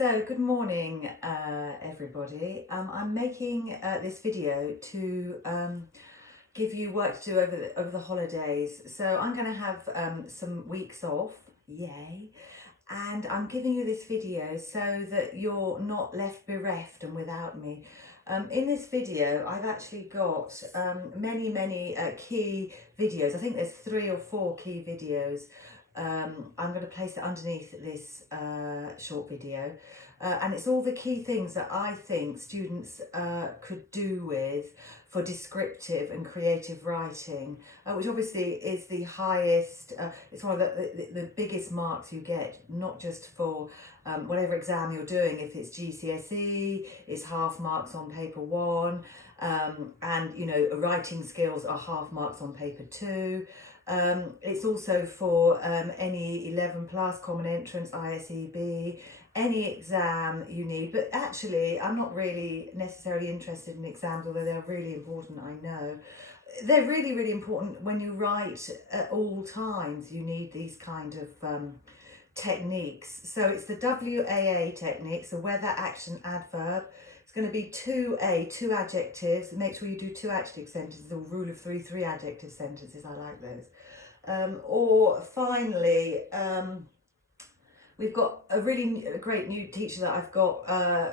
So good morning everybody. I'm making this video to give you work to do over the holidays. So I'm going to have some weeks off, yay, and I'm giving you this video so that you're not left bereft and without me. In this video I've actually got many key videos. I think there's 3 or 4 key videos. I'm going to place it underneath this short video, and it's all the key things that I think students could do with for descriptive and creative writing, which obviously is the highest, it's one of the biggest marks you get, not just for whatever exam you're doing. If it's GCSE, it's half marks on paper 1, and you know, writing skills are half marks on paper 2. It's also for any 11 plus, common entrance, ISEB, any exam you need. But actually, I'm not really necessarily interested in exams, although they're really important, I know. They're really important when you write at all times. You need these kind of techniques. So it's the WAA techniques, the weather, action, adverb. It's going to be 2A, 2 adjectives. Make sure you do 2 adjective sentences, the rule of 3, 3 adjective sentences. I like those. Or finally, we've got a really great new teacher that I've got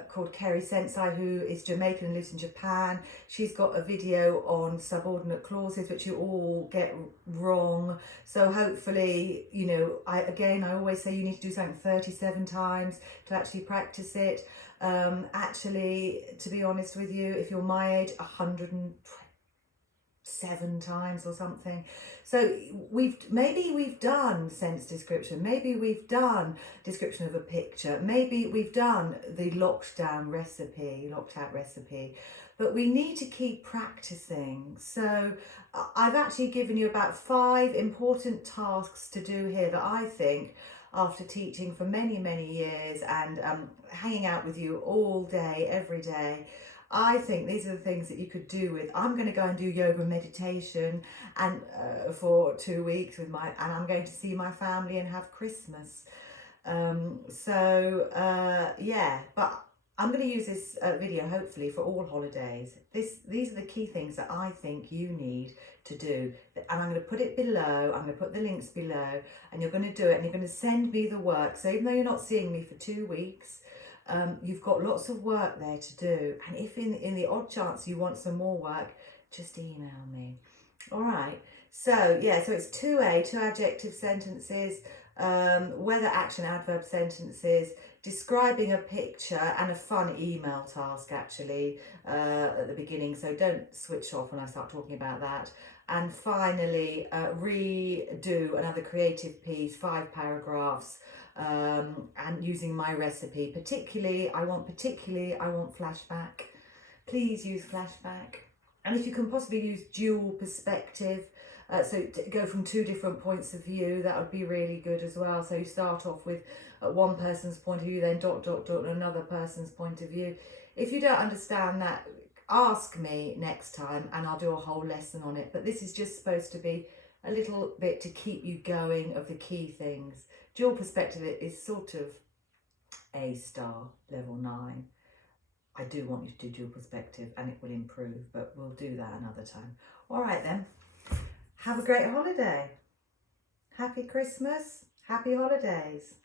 called Kerry Sensei, who is Jamaican and lives in Japan. She's got a video on subordinate clauses, which you all get wrong. So hopefully, you know, I always say you need to do something 37 times to actually practice it. Actually, to be honest with you, if you're my age, 107 times or something. So maybe we've done sense description, maybe we've done description of a picture, maybe we've done the locked out recipe, but we need to keep practicing. So I've actually given you about 5 important tasks to do here that I think, after teaching for many years and hanging out with you all day, every day, I think these are the things that you could do with. I'm going to go and do yoga and meditation and for 2 weeks and I'm going to see my family and have Christmas. Yeah, but I'm going to use this video hopefully for all holidays. These are the key things that I think you need to do, and I'm going to put it below. I'm going to put the links below, and you're going to do it, and you're going to send me the work. So even though you're not seeing me for 2 weeks, you've got lots of work there to do. And if in the odd chance you want some more work, just email me. All right. So yeah, so it's 2A, 2 adjective sentences, weather, action, adverb sentences, describing a picture, and a fun email task actually at the beginning. So don't switch off when I start talking about that. And finally, redo another creative piece, 5 paragraphs, and using my recipe. Particularly, I want Flashback. Please use Flashback. And if you can possibly use dual perspective, so to go from 2 different points of view, that would be really good as well. So you start off with one person's point of view, then ... another person's point of view. If you don't understand that, ask me next time and I'll do a whole lesson on it. But this is just supposed to be a little bit to keep you going of the key things. Dual perspective is sort of A star, level 9. I do want you to do dual perspective and it will improve, but we'll do that another time. All right then. Have a great holiday. Happy Christmas. Happy holidays.